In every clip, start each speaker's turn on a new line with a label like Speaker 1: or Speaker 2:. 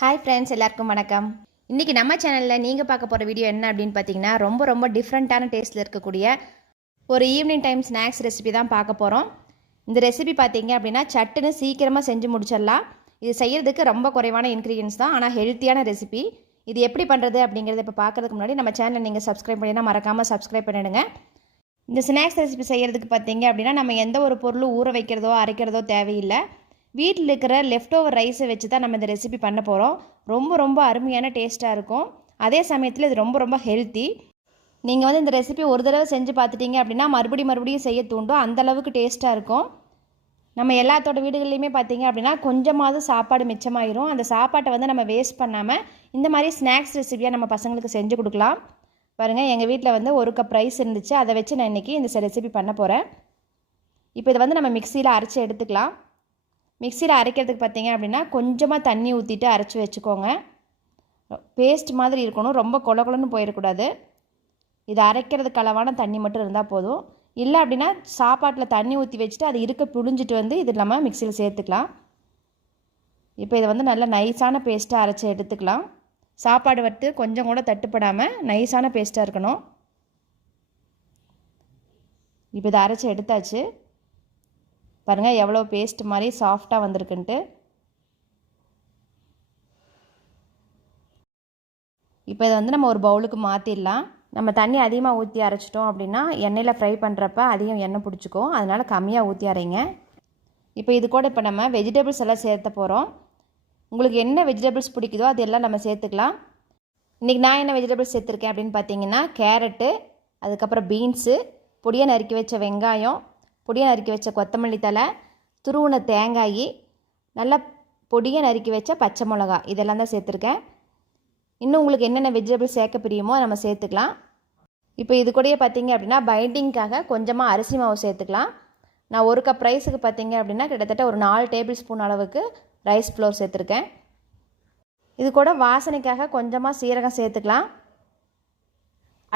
Speaker 1: Hi friends எல்லாருக்கும் வணக்கம். இன்றைக்கி நம்ம சேனலில் நீங்கள் பார்க்க போகிற வீடியோ என்ன அப்படின்னு பார்த்தீங்கன்னா ரொம்ப ரொம்ப டிஃப்ரெண்ட்டான டேஸ்ட்டில் இருக்கக்கூடிய ஒரு ஈவினிங் டைம் ஸ்நாக்ஸ் ரெசிபி தான் பார்க்க போகிறோம் இந்த ரெசிபி பார்த்தீங்க அப்படின்னா சட்டுன்னு சீக்கிரமாக செஞ்சு முடிச்சிடலாம். இது செய்கிறதுக்கு ரொம்ப குறைவான இன்க்ரீடியன்ஸ் தான் ஆனால் ஹெல்த்தியான ரெசிபி இது எப்படி பண்ணுறது அப்படிங்கிறத இப்போ பார்க்கறதுக்கு முன்னாடி நம்ம சேனலை நீங்கள் சப்ஸ்கிரைப் பண்ணினா மறக்காமல் சப்ஸ்கிரைப் பண்ணிடுங்க. இந்த ஸ்நாக்ஸ் ரெசிபி செய்கிறதுக்கு பார்த்தீங்க அப்படின்னா நம்ம எந்த ஒரு பொருளும் ஊற வைக்கிறதோ அரைக்கிறதோ தேவையில்லை. வீட்டில் இருக்கிற லெஃப்ட் ஓவர் ரைஸை வச்சு தான் நம்ம இந்த ரெசிபி பண்ண போகிறோம் ரொம்ப ரொம்ப அருமையான டேஸ்ட்டாக இருக்கும். அதே சமயத்தில் இது ரொம்ப ரொம்ப ஹெல்த்தி நீங்கள் வந்து இந்த ரெசிபி ஒரு தடவை செஞ்சு பார்த்துட்டீங்க அப்படின்னா மறுபடியும் மறுபடியும் செய்ய தூண்டும். அந்தளவுக்கு டேஸ்ட்டாக இருக்கும். நம்ம எல்லாத்தோட வீடுகள்லையுமே பார்த்தீங்க அப்படின்னா கொஞ்சமாவது சாப்பாடு மிச்சமாயிரும். அந்த சாப்பாட்டை வந்து நம்ம வேஸ்ட் பண்ணாமல் இந்த மாதிரி ஸ்நாக்ஸ் ரெசிபியாக நம்ம பசங்களுக்கு செஞ்சு கொடுக்கலாம். பாருங்கள் எங்கள் வீட்டில் வந்து ஒரு கப் ரைஸ் இருந்துச்சு. அதை வச்சு நான் இன்றைக்கி இந்த ரெசிபி பண்ண போகிறேன் இப்போ இதை வந்து நம்ம மிக்சியில் அரைச்சி எடுத்துக்கலாம். மிக்சியில் அரைக்கிறதுக்கு பார்த்தீங்க அப்படின்னா கொஞ்சமாக தண்ணி ஊற்றிட்டு அரைச்சி வச்சுக்கோங்க. பேஸ்ட் மாதிரி இருக்கணும். ரொம்ப கொல கொலன்னு போயிடக்கூடாது இது அரைக்கிறதுக்கு அளவான தண்ணி மட்டும் இருந்தால் போதும். இல்லை அப்படின்னா சாப்பாட்டில் தண்ணி ஊற்றி வச்சுட்டு அது இருக்க புழிஞ்சிட்டு வந்து இது நம்ம மிக்சியில் சேர்த்துக்கலாம். இப்போ இதை வந்து நல்லா நைஸான பேஸ்ட்டாக அரைச்சி எடுத்துக்கலாம். சாப்பாடு வட்டு கொஞ்சம் கூட தட்டுப்படாமல் நைஸான பேஸ்ட்டாக இருக்கணும். இப்போ இதை அரைச்சி எடுத்தாச்சு. பாருங்கள் எவ்வளோ பேஸ்ட் மாதிரி சாஃப்டாக வந்திருக்குன்ட்டு. இப்போ இதை வந்து நம்ம ஒரு பவுலுக்கு மாற்றிடலாம் நம்ம தண்ணி அதிகமாக ஊற்றி அரைச்சிட்டோம் அப்படின்னா எண்ணெயில் ஃப்ரை பண்ணுறப்ப அதிகம் எண்ணெய் பிடிச்சிக்கும். அதனால் கம்மியாக ஊற்றி அரைங்க. இப்போ இது கூட இப்போ நம்ம வெஜிடபிள்ஸ் எல்லாம் சேர்த்த போகிறோம் உங்களுக்கு என்ன வெஜிடபிள்ஸ் பிடிக்குதோ அது எல்லாம் நம்ம சேர்த்துக்கலாம். இன்றைக்கி நான் என்ன வெஜிடபிள்ஸ் சேர்த்துருக்கேன் அப்படின்னு பார்த்தீங்கன்னா கேரட்டு அதுக்கப்புறம் பீன்ஸு பொடியை நறுக்கி வச்ச வெங்காயம் பொடியை நறுக்கி வச்ச கொத்தமல்லி தலை துருவின தேங்காய் நல்லா பொடியை நறுக்கி வச்ச பச்சை மிளகா. இதெல்லாம் தான் சேர்த்துருக்கேன். இன்னும் உங்களுக்கு என்னென்ன வெஜிடபிள்ஸ் சேர்க்க பிரியுமோ நம்ம சேர்த்துக்கலாம். இப்போ இது கூடயே பார்த்தீங்க அப்படின்னா பைண்டிங்க்காக கொஞ்சமாக அரிசி மாவு சேர்த்துக்கலாம். நான் ஒரு கப் ரைஸுக்கு பார்த்தீங்க அப்படின்னா கிட்டத்தட்ட ஒரு நாலு டேபிள் ஸ்பூன் அளவுக்கு ரைஸ் ஃப்ளோர் சேர்த்துருக்கேன். இது கூட வாசனைக்காக கொஞ்சமாக சீரகம் சேர்த்துக்கலாம்.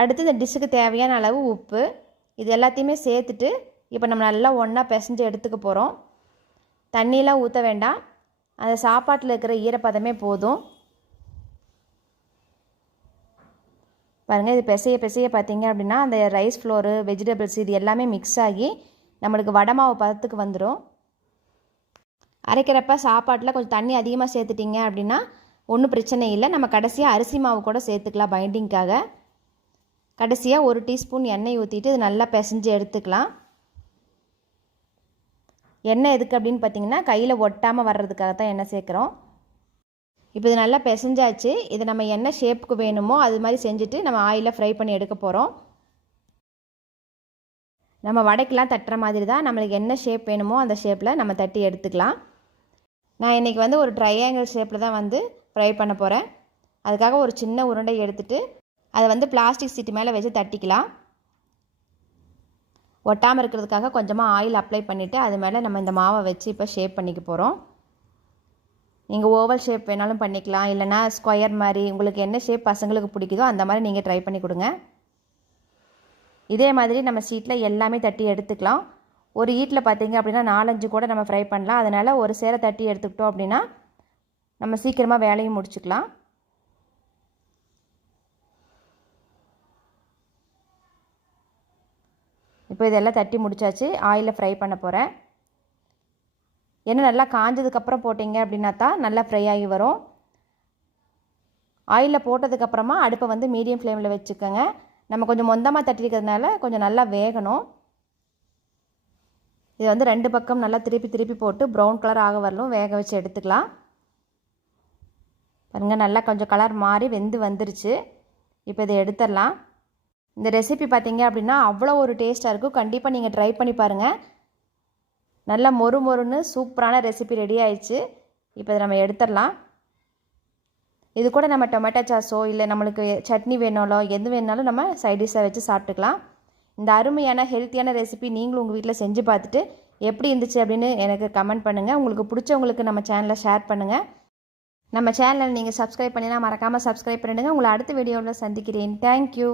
Speaker 1: அடுத்து இந்த டிஷ்ஷுக்கு தேவையான அளவு உப்பு. இது எல்லாத்தையுமே சேர்த்துட்டு இப்போ நம்ம நல்லா ஒன்றா பிசைஞ்சு எடுத்துக்க போகிறோம் தண்ணியெலாம் ஊற்ற வேண்டாம். அந்த சாப்பாட்டில் இருக்கிற ஈரப்பதமே போதும். பாருங்கள் இது பிசைய பிசைய பார்த்தீங்க அப்படின்னா அந்த ரைஸ் ஃப்ளோரு வெஜிடபிள்ஸ் இது எல்லாமே மிக்ஸ் ஆகி நம்மளுக்கு வடை மாவு பதத்துக்கு வந்துடும் அரைக்கிறப்ப சாப்பாட்டில் கொஞ்சம் தண்ணி அதிகமாக சேர்த்துட்டிங்க அப்படின்னா ஒன்றும் பிரச்சனை இல்லை. நம்ம கடைசியாக அரிசி மாவு கூட சேர்த்துக்கலாம் பைண்டிங்க்காக கடைசியாக ஒரு டீஸ்பூன் எண்ணெய் ஊற்றிட்டு இது நல்லா பிசைஞ்சு எடுத்துக்கலாம். எண்ணெய் எதுக்கு அப்படின்னு பார்த்தீங்கன்னா கையில் ஒட்டாமல் வர்றதுக்காக தான் எண்ணெய் சேர்க்குறோம். இப்போ இது நல்லா பிசைஞ்சாச்சு. இது நம்ம என்ன ஷேப்புக்கு வேணுமோ அது மாதிரி செஞ்சுட்டு நம்ம ஆயிலில் ஃப்ரை பண்ணி எடுக்க போகிறோம் நம்ம வடைக்கெலாம் தட்டுற மாதிரி தான் நம்மளுக்கு என்ன ஷேப் வேணுமோ அந்த ஷேப்பில் நம்ம தட்டி எடுத்துக்கலாம். நான் இன்றைக்கி வந்து ஒரு ட்ரையாங்கிள் ஷேப்பில் தான் வந்து ஃப்ரை பண்ண போகிறேன் அதுக்காக ஒரு சின்ன உருண்டை எடுத்துகிட்டு அதை வந்து பிளாஸ்டிக் சீட்டு மேலே வச்சு தட்டிக்கலாம். ஒட்டாமல் இருக்கிறதுக்காக கொஞ்சமாக ஆயில் அப்ளை பண்ணிவிட்டு அது மேலே நம்ம இந்த மாவை வச்சு இப்போ ஷேப் பண்ணிக்க போகிறோம் நீங்கள் ஓவல் ஷேப் வேணாலும் பண்ணிக்கலாம். இல்லைனா ஸ்கொயர் மாதிரி உங்களுக்கு என்ன ஷேப் பசங்களுக்கு பிடிக்குதோ அந்த மாதிரி நீங்கள் ட்ரை பண்ணி கொடுங்க. இதே மாதிரி நம்ம சீட்டில் எல்லாமே தட்டி எடுத்துக்கலாம். ஒரு ஈட்டில் பார்த்தீங்க அப்படின்னா நாலஞ்சு கூட நம்ம ஃப்ரை பண்ணலாம். அதனால் ஒரு சேரை தட்டி எடுத்துக்கிட்டோம் அப்படின்னா நம்ம சீக்கிரமாக வேலையும் முடிச்சுக்கலாம். இப்போ இதெல்லாம் தட்டி முடிச்சாச்சு ஆயிலில் ஃப்ரை பண்ண போகிறேன் எண்ணெய் நல்லா காஞ்சதுக்கப்புறம் போட்டிங்க அப்படின்னா தான் நல்லா ஃப்ரை ஆகி வரும். ஆயிலில் போட்டதுக்கப்புறமா அடுப்பை வந்து மீடியம் ஃப்ளேமில் வச்சுக்கோங்க. நம்ம கொஞ்சம் மொந்தமாக தட்டிருக்கிறதுனால கொஞ்சம் நல்லா வேகணும். இதை வந்து ரெண்டு பக்கம் நல்லா திருப்பி திருப்பி போட்டு ப்ரௌன் கலர் ஆக வரலும் வேக வச்சு எடுத்துக்கலாம். பாருங்கள் நல்லா கொஞ்சம் கலர் மாறி வெந்து வந்துருச்சு. இப்போ இதை எடுத்துடலாம். இந்த ரெசிபி பார்த்தீங்க அப்படின்னா அவ்வளோ ஒரு டேஸ்ட்டாக இருக்கும். கண்டிப்பாக நீங்கள் ட்ரை பண்ணி பாருங்கள் நல்லா மொறு மொறுன்னு சூப்பரான ரெசிபி ரெடி ஆயிடுச்சு. இப்போ இதை நம்ம எடுத்துடலாம். இது கூட நம்ம டொமேட்டோ சாஸோ இல்லை நம்மளுக்கு சட்னி வேணாலோ எது வேணாலும் நம்ம சைடிஷாக வச்சு சாப்பிட்டுக்கலாம். இந்த அருமையான ஹெல்த்தியான ரெசிபி நீங்களும் உங்கள் வீட்டில் செஞ்சு பார்த்துட்டு எப்படி இருந்துச்சு அப்படின்னு எனக்கு கமெண்ட் பண்ணுங்கள் உங்களுக்கு பிடிச்சவங்களுக்கு நம்ம சேனலை ஷேர் பண்ணுங்கள் நம்ம சேனலை நீங்கள் சப்ஸ்கிரைப் பண்ணினா மறக்காமல் சப்ஸ்கிரைப் பண்ணிடுங்க. உங்களை அடுத்த வீடியோவில் சந்திக்கிறேன். தேங்க்யூ